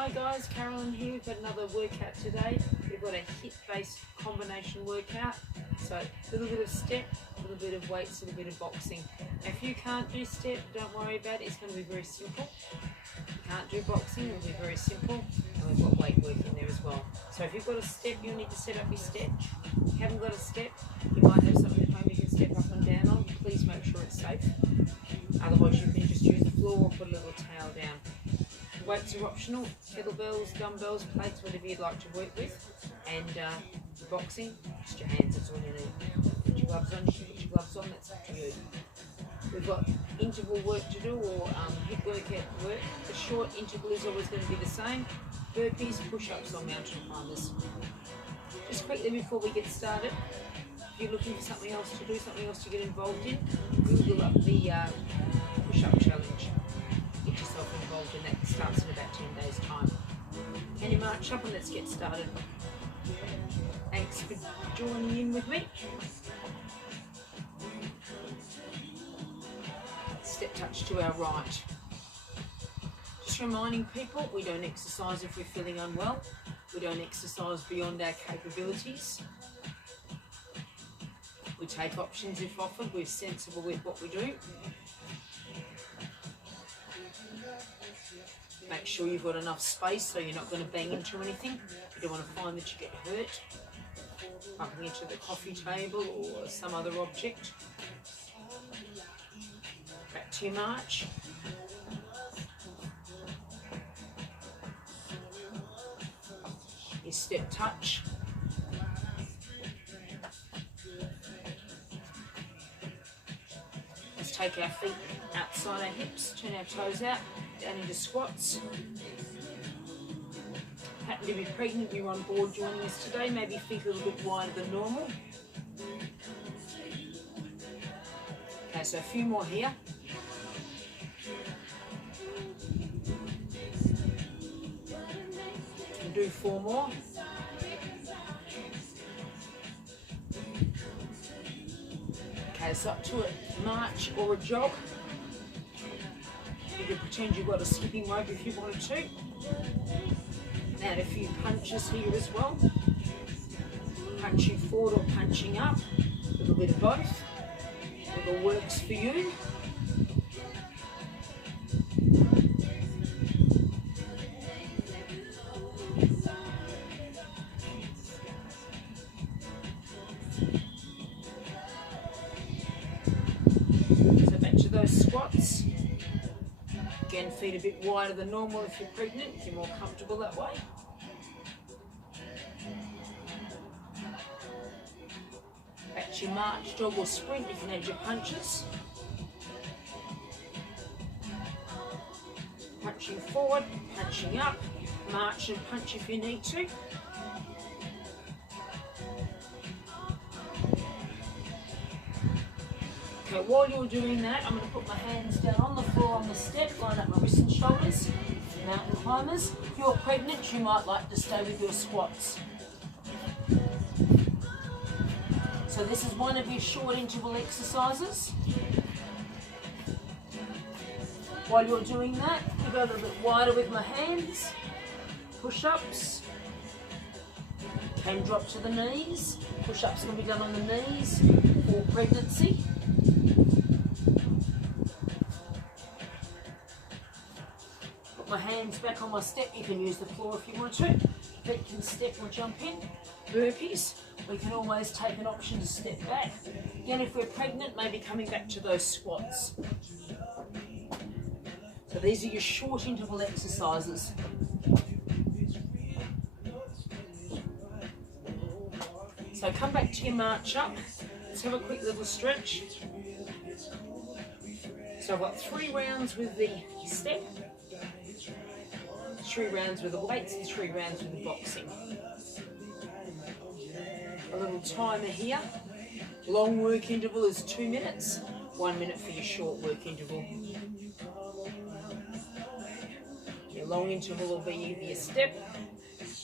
Hi guys, Carolyn here. We've got another workout today. We've got a HIIT based combination workout. So a little bit of step, a little bit of weights, a little bit of boxing. If you can't do step, don't worry about it. It's going to be very simple. If you can't do boxing, it'll be very simple. And we've got weight work in there as well. So if you've got a step, you'll need to set up your step. If you haven't got a step, you might have something at home you can step up and down on. Please make sure it's safe. Otherwise you can just use the floor or put a little towel down. Weights are optional, kettlebells, dumbbells, plates, whatever you'd like to work with. And boxing, just your hands, that's all you need. Put your gloves on, you can put your gloves on, that's up to you. We've got interval work to do, or HIIT workout work. The short interval is always going to be the same. Burpees, push-ups or mountain climbers. Just quickly before we get started, if you're looking for something else to do, something else to get involved in, Google up the push-up challenge. Get yourself involved in that. It starts in about 10 days time. Can you march up and let's get started. Thanks for joining in with me. Step touch to our right. Just reminding people, we don't exercise if we're feeling unwell. We don't exercise beyond our capabilities. We take options if offered. We're sensible with what we do. Make sure you've got enough space so you're not going to bang into anything. You don't want to find that you get hurt bumping into the coffee table or some other object. Back to your march. Your step touch. Let's take our feet outside our hips, turn our toes out, down into squats. Happen to be pregnant, you're on board joining us today, maybe feet a little bit wider than normal. Okay, so a few more here. And do 4 more. Okay, so up to a march or a jog. You can pretend you've got a skipping rope if you wanted to. Add a few punches here as well. Punching forward or punching up. A little bit of both. Whatever works for you. So back to those squats. Again, feet a bit wider than normal if you're pregnant, if you're more comfortable that way. Back to your march, jog or sprint, you can add your punches. Punching forward, punching up, march and punch if you need to. Okay, while you're doing that, I'm going to put my hands down on the floor on the step, line up my wrists and shoulders. Mountain climbers. If you're pregnant, you might like to stay with your squats. So this is one of your short interval exercises. While you're doing that, I go a little bit wider with my hands. Push-ups. Can drop to the knees. Push-ups can be done on the knees for pregnancy. My hands back on my step, you can use the floor if you want to. Feet can step or jump in. Burpees, we can always take an option to step back. Again, if we're pregnant, maybe coming back to those squats. So these are your short interval exercises. So come back to your march up. Let's have a quick little stretch. So I've got 3 rounds with the step. 3 rounds with the weights and 3 rounds with the boxing. A little timer here. Long work interval is 2 minutes. 1 minute for your short work interval. Your long interval will be either your step,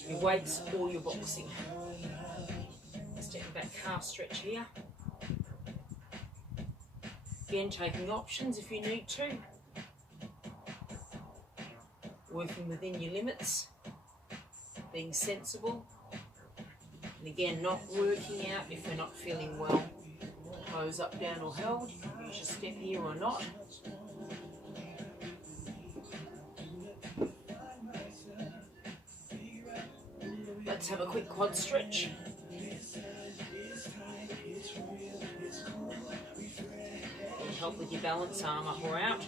your weights or your boxing. Step back calf stretch here. Again, taking options if you need to. working within your limits, being sensible, and again, not working out if we're not feeling well. Toes up, down or held, use your step here or not. Let's have a quick quad stretch. And help with your balance, arm up or out.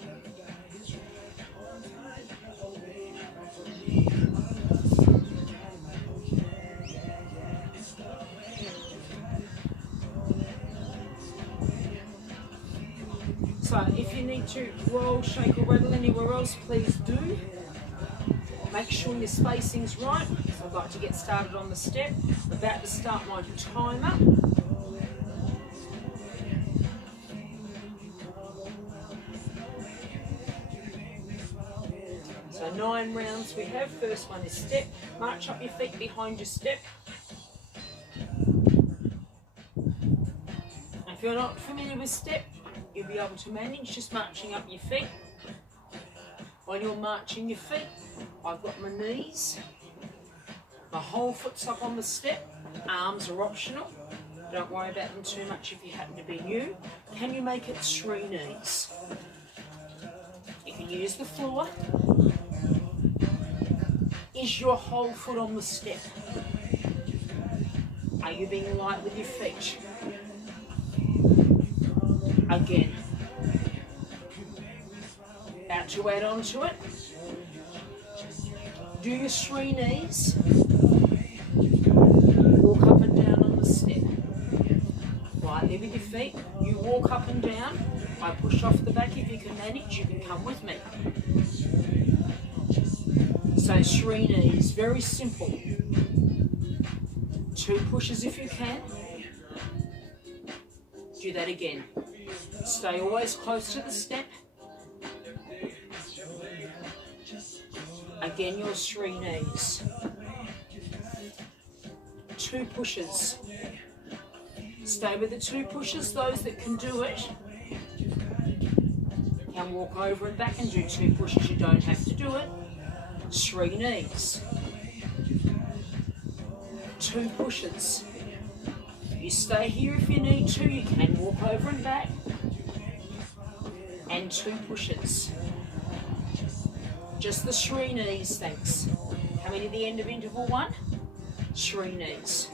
So if you need to roll, shake or rattle anywhere else, please do. Make sure your spacing's right. So I'd like to get started on the step. I'm about to start my timer. So 9 rounds we have. First one is step. March up your feet behind your step. If you're not familiar with step, you'll be able to manage just marching up your feet. While you're marching your feet, I've got my knees, my whole foot's up on the step, arms are optional. Don't worry about them too much if you happen to be new. Can you make it 3 knees? You can use the floor. Is your whole foot on the step? Are you being light with your feet? Again. About to add on to it. Do your 3 knees. Walk up and down on the step. Right there with your feet. You walk up and down. I push off the back. If you can manage, you can come with me. So 3 knees, very simple. 2 pushes if you can. Do that again. Stay always close to the step. Again, your 3 knees. 2 pushes. Stay with the 2 pushes. Those that can do it can walk over and back and do 2 pushes. You don't have to do it. 3 knees. 2 pushes. You stay here if you need to. You can walk over and back. And 2 pushes. Just the 3 knees, thanks. Coming to the end of interval 1. 3 knees.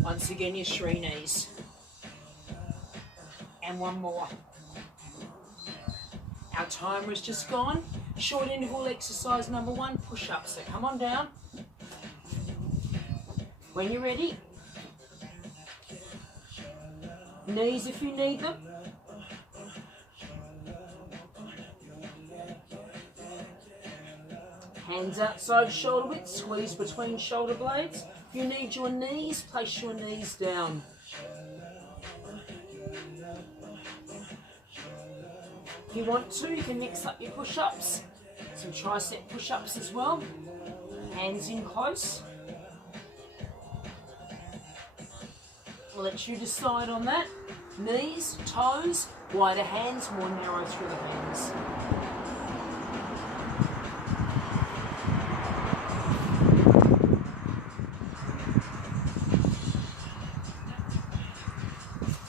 Once again, your 3 knees. And 1 more. Our timer has just gone. Short interval exercise number 1, push-ups. So come on down. When you're ready, knees if you need them. Hands outside shoulder width, squeeze between shoulder blades. If you need your knees, place your knees down. If you want to, you can mix up your push-ups. Some tricep push-ups as well. Hands in close. I'll let you decide on that. Knees, toes, wider hands, more narrow through the hands.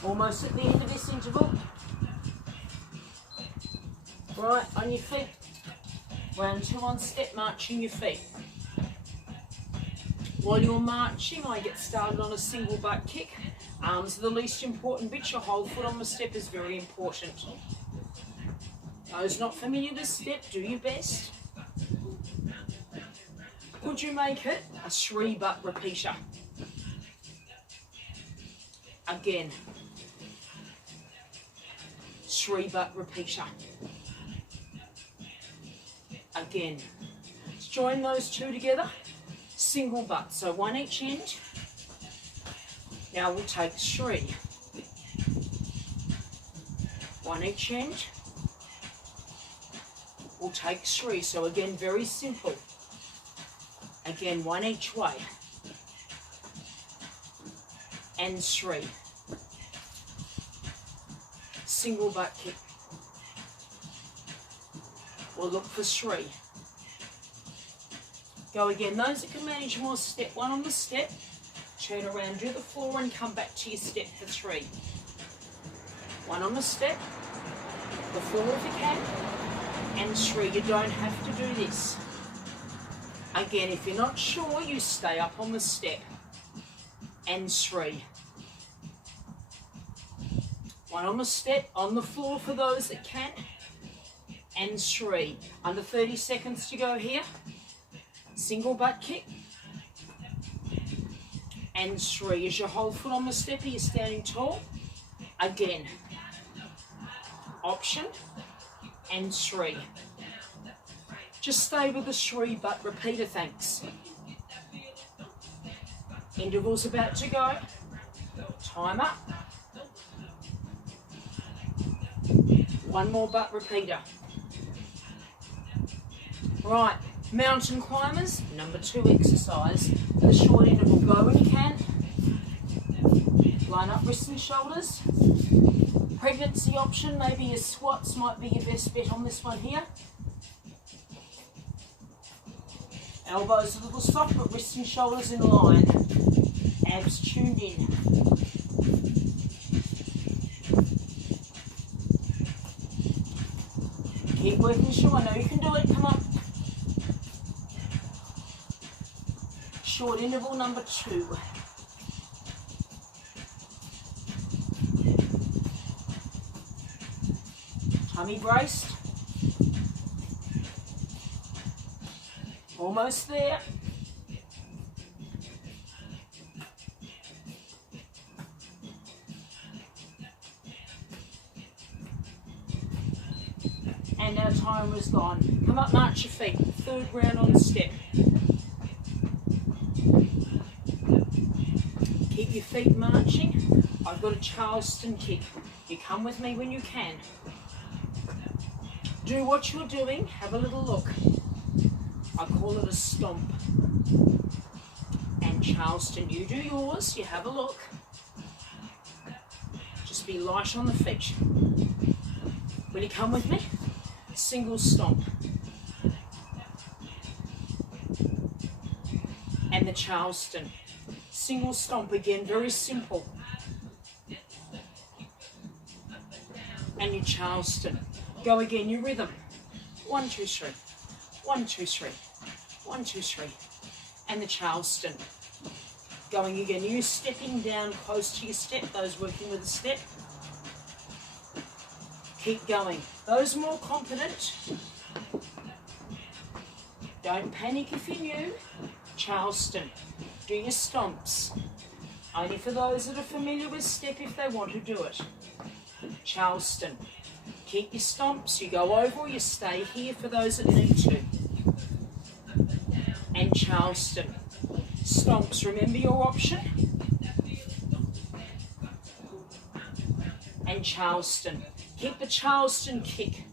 Almost at the end of this interval. Right, on your feet. Round 2 on step, marching your feet. While you're marching, I get started on a single butt kick. Arms are the least important bit. Your whole foot on the step is very important. Those not familiar with step, do your best. Could you make it a 3 butt repeater? Again. 3 butt repeater. Again. Let's join those 2 together. Single butt, so 1 each end. Now we'll take 3. 1 each end. We'll take 3. So again, very simple. Again, 1 each way. and 3. Single butt kick. We'll look for 3. Go again. Those that can manage more, step 1 on the step, turn around, do the floor and come back to your step for 3. 1 on the step, the floor if you can, and 3. You don't have to do this. Again, if you're not sure, you stay up on the step, and 3. 1 on the step, on the floor for those that can, and 3. Under 30 seconds to go here. Single butt kick, and 3. Is your whole foot on the step? Are you standing tall? Again. Option, and 3. Just stay with the 3 but repeater, thanks. Interval's about to go. Time up. 1 more butt repeater. Right, mountain climbers, number 2 exercise. For the short interval, go when you can. Line up wrists and shoulders. Pregnancy option, maybe your squats might be your best bet on this one here. Elbows a little soft, but wrists and shoulders in line. Abs tuned in. Keep working, sure, I know you can do it, come on. Short interval number 2. Tummy braced. Almost there. And our timer is gone. Come up, march your feet. 3rd round on step. Keep your feet marching. I've got a Charleston kick. You come with me when you can. Do what you're doing. Have a little look. I call it a stomp. And Charleston, you do yours. You have a look. Just be light on the feet. Will you come with me? Single stomp. And the Charleston. Single stomp again, very simple. And your Charleston. Go again, your rhythm. 1, 2, 3. 1, 2, 3. 1, 2, 3. And the Charleston. Going again, you stepping down close to your step, those working with a step. Keep going. Those more competent, don't panic if you're new. Charleston. Do your stomps. Only for those that are familiar with step if they want to do it. Charleston. Keep your stomps. You go over or you stay here for those that need to. And Charleston. Stomps. Remember your option. And Charleston. Keep the Charleston kick.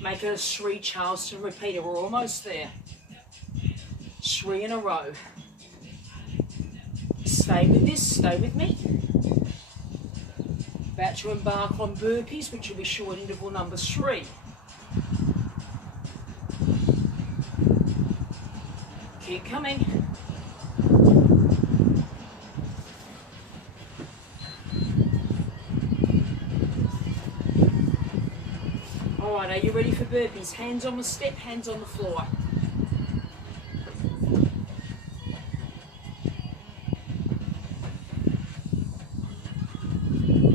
Make it a 3 Charleston repeater. We're almost there. 3 in a row. Stay with this. Stay with me. About to embark on burpees, which will be short interval number 3. Keep coming. Alright, are you ready for burpees? Hands on the step, hands on the floor.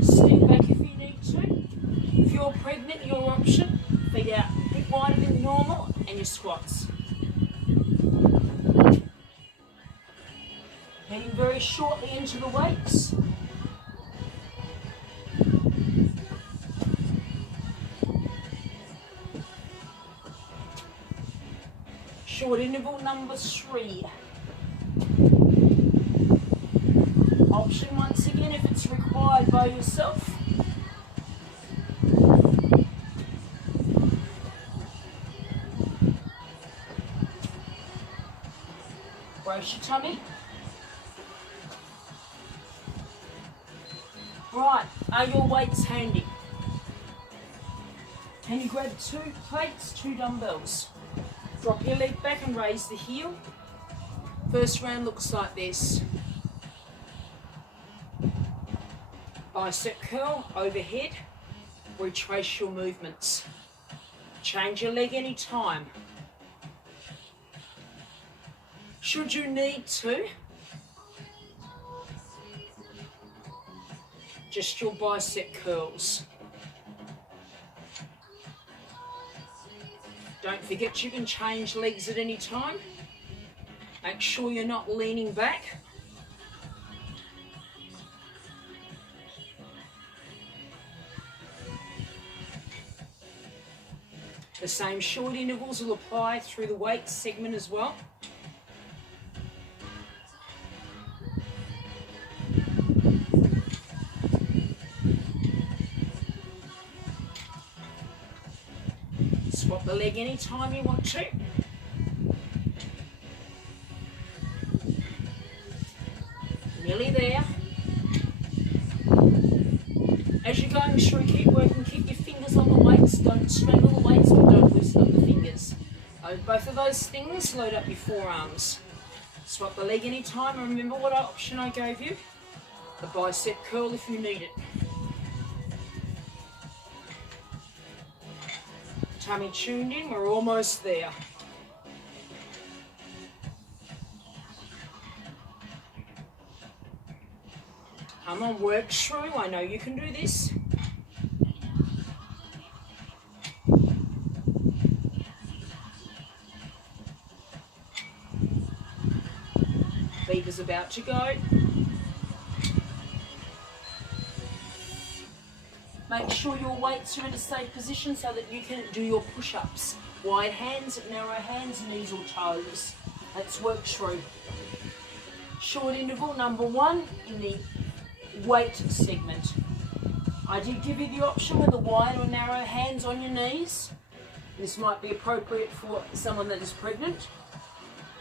Step back if you need to. If you're pregnant, your option, feet out a bit wider than normal, and your squats. Heading very shortly into the weights. Short interval number 3. Option once again if it's required by yourself. brace your tummy. Right, are your weights handy? Can you grab 2 plates, 2 dumbbells? Drop your leg back and raise the heel. First round looks like this. Bicep curl, overhead. Retrace your movements. Change your leg anytime. Should you need to, just your bicep curls. Don't forget you can change legs at any time. Make sure you're not leaning back. The same short intervals will apply through the weight segment as well. Swap the leg anytime you want to. Nearly there. As you're going through, keep working, keep your fingers on the weights, don't strangle the weights, but don't loosen up the fingers. Both of those things, load up your forearms. Swap the leg anytime, and remember what option I gave you? The bicep curl if you need it. Tummy tuned in, we're almost there. Come on, work through, I know you can do this. Beaver's about to go. Make sure your weights are in a safe position so that you can do your push-ups. Wide hands, narrow hands, knees or toes. Let's work through. Short interval number 1 in the weight segment. I did give you the option with the wide or narrow hands on your knees. This might be appropriate for someone that is pregnant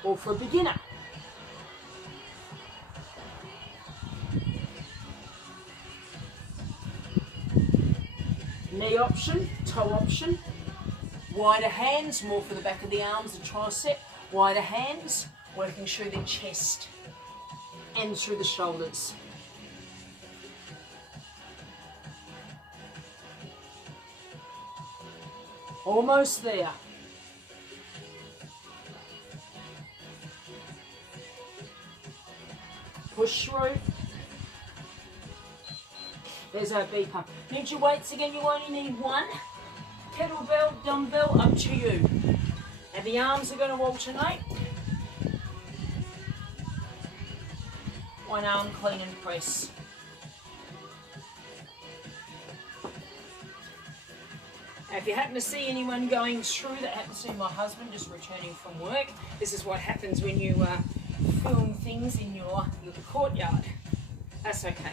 or for a beginner. Knee option, toe option, wider hands, more for the back of the arms, the tricep, wider hands, working through the chest and through the shoulders. Almost there. Push through. There's our beeper. Need your weights again, you only need 1. Kettlebell, dumbbell, up to you. Now the arms are going to alternate. 1 arm clean and press. Now if you happen to see anyone going through, that happens to be my husband just returning from work. This is what happens when you film things in your little courtyard. That's okay.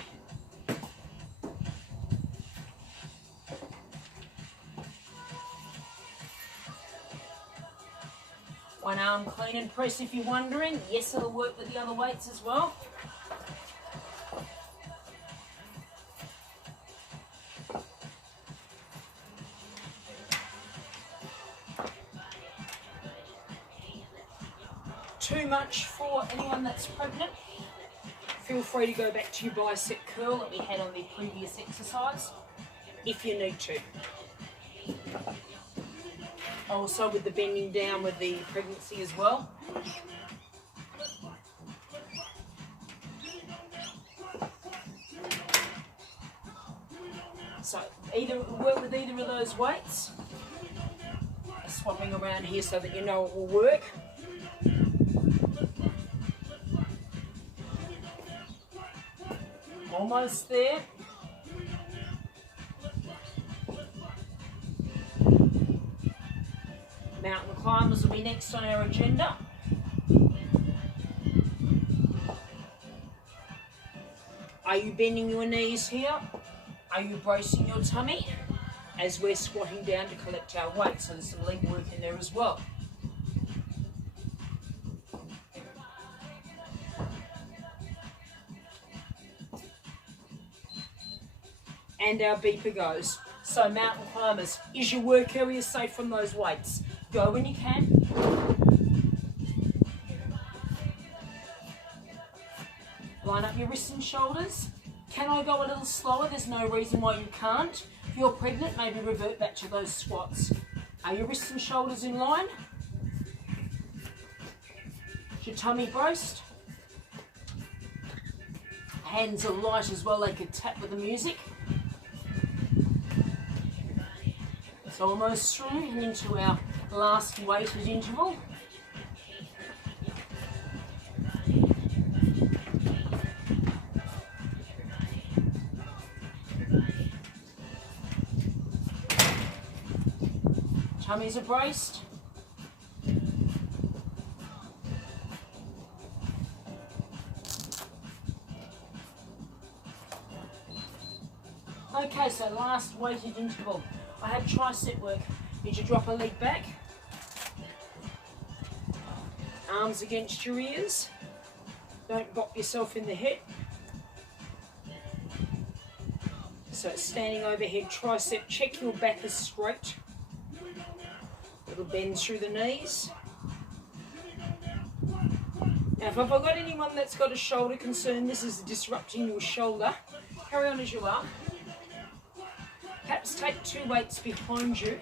One arm clean and press if you're wondering. Yes, it'll work with the other weights as well. Too much for anyone that's pregnant. Feel free to go back to your bicep curl that we had on the previous exercise if you need to. Also with the bending down with the pregnancy as well. So either work with either of those weights. Swapping around here so that you know it will work. Almost there. Mountain climbers will be next on our agenda. Are you bending your knees here? Are you bracing your tummy? As we're squatting down to collect our weight, so there's some leg work in there as well. and our beeper goes. So mountain climbers, is your work area safe from those weights? Go when you can. Line up your wrists and shoulders. Can I go a little slower? There's no reason why you can't. If you're pregnant, maybe revert back to those squats. Are your wrists and shoulders in line? Is your tummy braced? Hands are light as well, they could tap with the music. So almost through and into our last weighted interval. Tummies are braced. Okay, so last weighted interval. I had tricep work. Need to drop a leg back. Arms against your ears. Don't bop yourself in the head. So it's standing overhead, tricep, check your back is straight. Little bend through the knees. Now if I've got anyone that's got a shoulder concern, this is disrupting your shoulder. Carry on as you are. Perhaps take 2 weights behind you.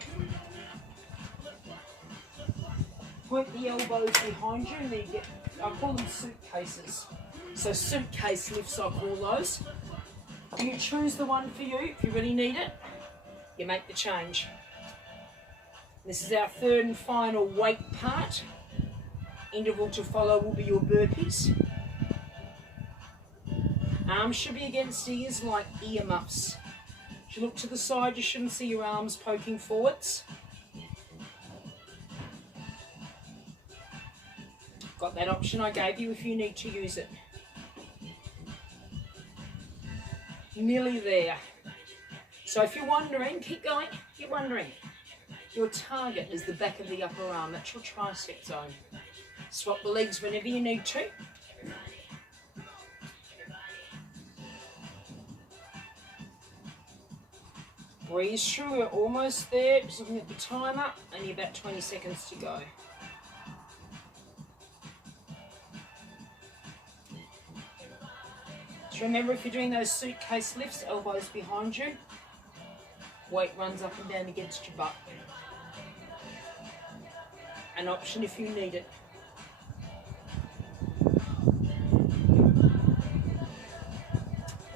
Point the elbows behind you and then you get, I call them suitcases. So suitcase lifts, I call those. You choose the one for you. If you really need it, you make the change. This is our third and final weight part. Interval to follow will be your burpees. Arms should be against ears like earmuffs. If you look to the side, you shouldn't see your arms poking forwards. Got that option I gave you if you need to use it. Nearly there. So if you're wondering, keep going, if you're wondering, your target is the back of the upper arm, that's your tricep zone. Swap the legs whenever you need to. Breeze through, we're almost there. Just looking at the timer, only about 20 seconds to go. Just remember, if you're doing those suitcase lifts, elbows behind you, weight runs up and down against your butt. An option if you need it.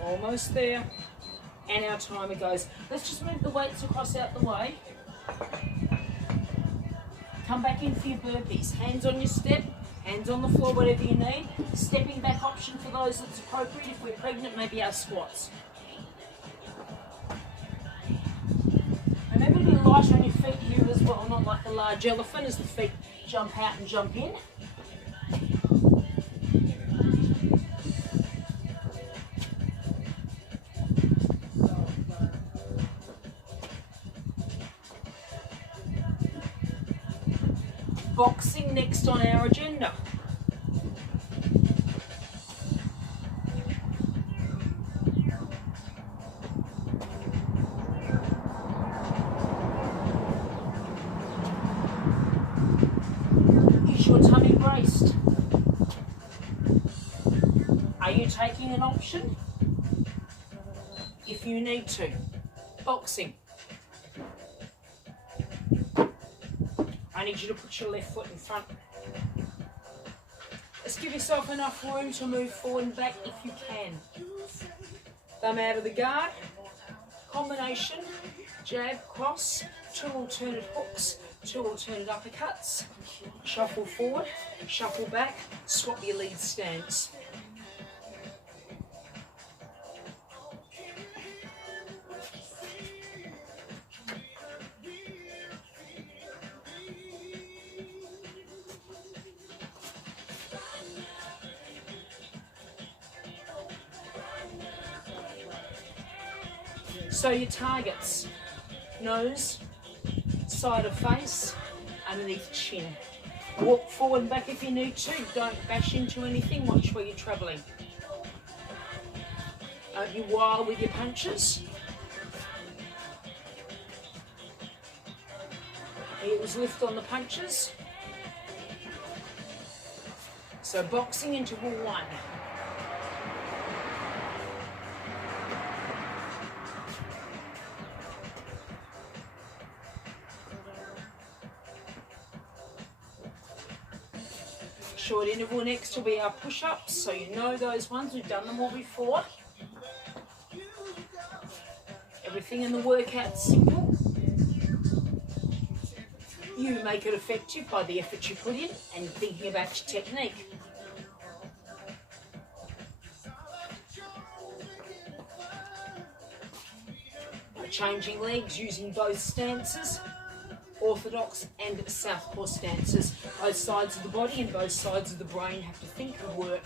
Almost there. And our timer goes. Let's just move the weights across out the way. Come back in for your burpees. Hands on your step, hands on the floor, whatever you need. Stepping back option for those that's appropriate. If we're pregnant, maybe our squats. Remember to be light on your feet here as well, not like a large elephant as the feet jump out and jump in. Boxing next on our agenda. Is your tummy braced? Are you taking an option? If you need to. Boxing. I need you to put your left foot in front. Let's give yourself enough room to move forward and back if you can. Thumb out of the guard. Combination, jab, cross, 2 alternate hooks, 2 alternate uppercuts. Shuffle forward, shuffle back, swap your lead stance. So your targets, nose, side of face, underneath chin. Walk forward and back if you need to. Don't bash into anything. Watch where you're travelling. Don't be wild with your punches. Heels lift on the punches. So boxing interval 1. Short interval next will be our push-ups, so you know those ones, we've done them all before. Everything in the workout's simple. You make it effective by the effort you put in and thinking about your technique. By changing legs using both stances, orthodox and southpaw stances. Both sides of the body and both sides of the brain have to think and work.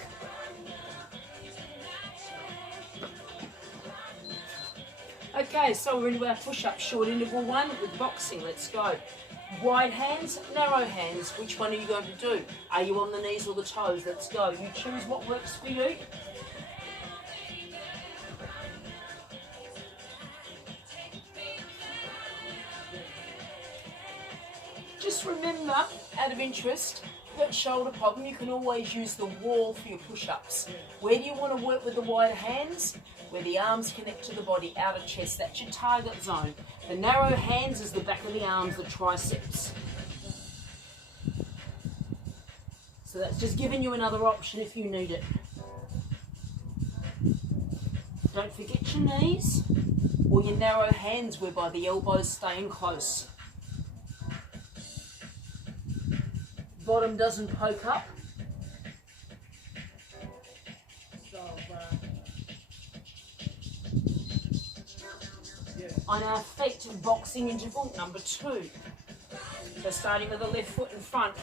Okay, so we're into our push-up, short interval 1 with boxing. Let's go. Wide hands, narrow hands. Which one are you going to do? Are you on the knees or the toes? Let's go. You choose what works for you. Just remember, out of interest, that shoulder problem, you can always use the wall for your push-ups. Where do you want to work with the wide hands? Where the arms connect to the body, outer chest. That's your target zone. The narrow hands is the back of the arms, the triceps. So that's just giving you another option if you need it. Don't forget your knees or your narrow hands whereby the elbows stay in close. Bottom doesn't poke up. On our feet, boxing interval number 2. So starting with the left foot in front.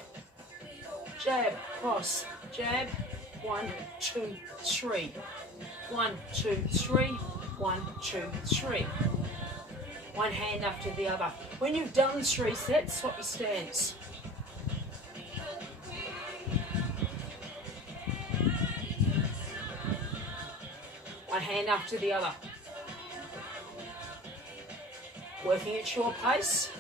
Jab, cross, jab, 1, 2, 3. 1, 2, 3, 1, 2, 3. One hand after the other. When you've done 3 sets, swap your stance. One hand after the other. Working at your pace.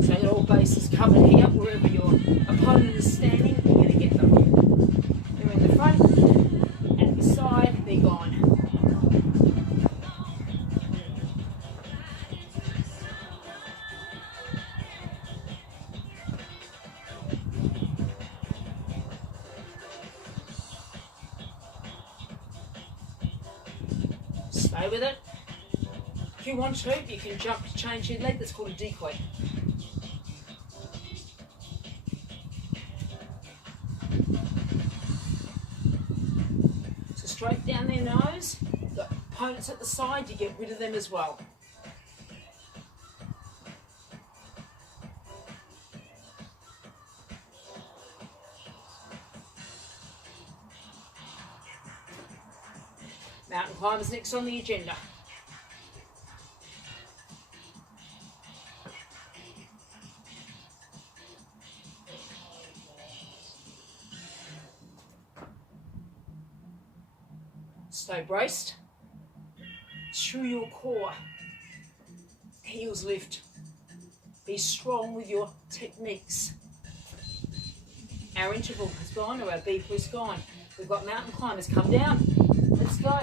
So that all bases covered here. Wherever your opponent is standing, you're going to get them. They're in the front, at the side, they're gone. Stay with it. If you want to, you can jump to change your leg. That's called a decoy. So straight down their nose. The opponents at the side, you get rid of them as well. Mountain climbers next on the agenda. Stay braced. Through your core. Heels lift. Be strong with your techniques. Our interval has gone, or our beeper is gone. We've got mountain climbers. Come down. Let's go.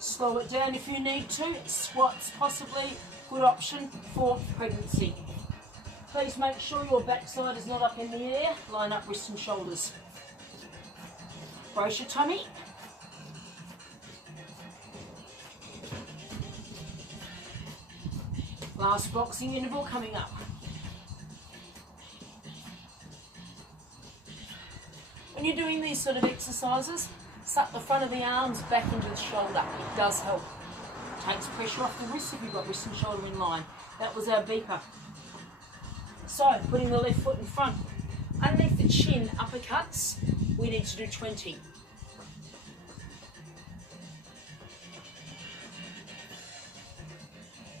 Slow it down if you need to. Squats possibly good option for pregnancy. Please make sure your backside is not up in the air. Line up wrists and shoulders. Brace your tummy. Last boxing interval coming up. When you're doing these sort of exercises, suck the front of the arms back into the shoulder. It does help. Takes pressure off the wrists if you've got wrist and shoulder in line. That was our beeper. So, putting the left foot in front. Underneath the chin, uppercuts, we need to do 20.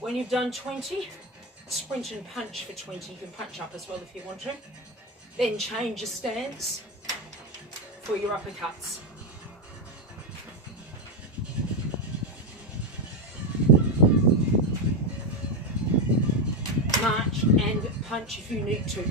When you've done 20, sprint and punch for 20. You can punch up as well if you want to. Then change your stance for your uppercuts. March and punch if you need to.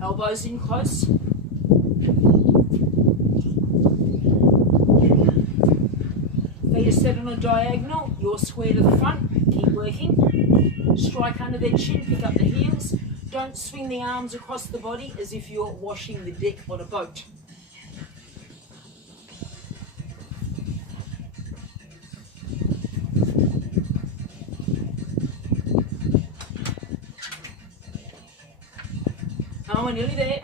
Elbows in close. Feet are set on a diagonal. You're square to the front. Keep working. Strike under their chin. Pick up the heels. Don't swing the arms across the body as if you're washing the deck on a boat. Oh, we're nearly there.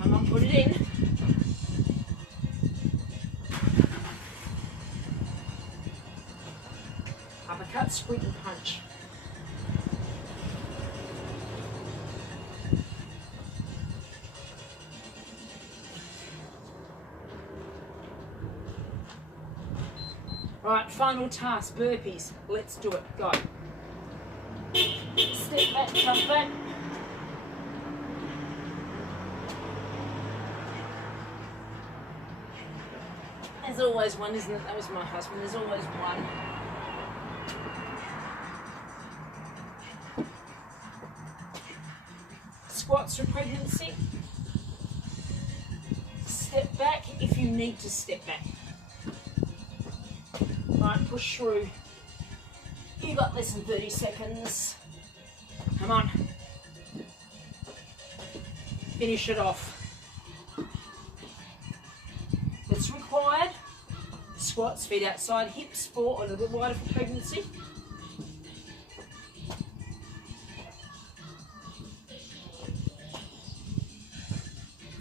Come on, put it in. Uppercut, sprint and punch. Right, final task, burpees. Let's do it. Go. Step back, jump back. There's always one, isn't it? That was my husband. There's always one. Squats for pregnancy. Step back if you need to step back. Right, push through. You've got less than 30 seconds. Come on. Finish it off. It's required. Squats, feet outside, hips, four, a little bit wider for pregnancy.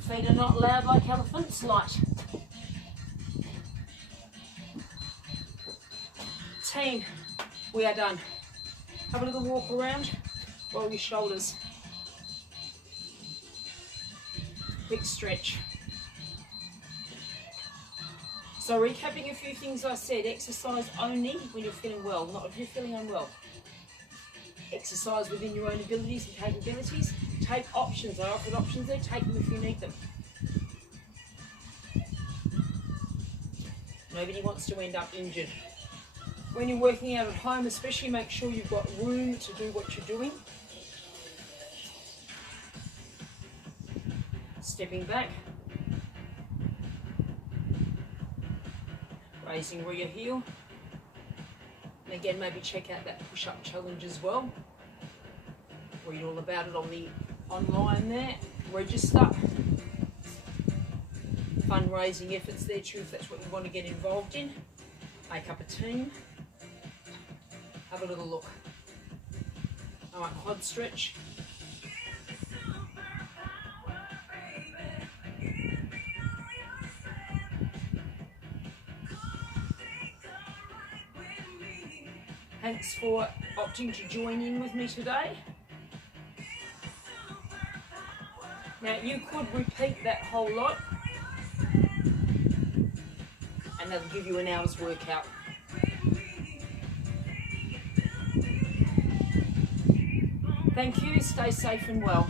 Feet are not loud like elephants, light. Team, we are done. Have a little walk around, roll your shoulders. Quick stretch. So recapping a few things I said, exercise only when you're feeling well, not if you're feeling unwell. Exercise within your own abilities and capabilities. Take options, I offered options there, take them if you need them. Nobody wants to end up injured. When you're working out at home, especially make sure you've got room to do what you're doing. Stepping back. Raising rear heel. And again, maybe check out that push-up challenge as well. Read all about it on the online there. Register. Fundraising efforts there too, if that's what you want to get involved in. Make up a team. Have a little look. All right, quad stretch. Thanks for opting to join in with me today. Now you could repeat that whole lot and that'll give you an hour's workout. Thank you, stay safe and well.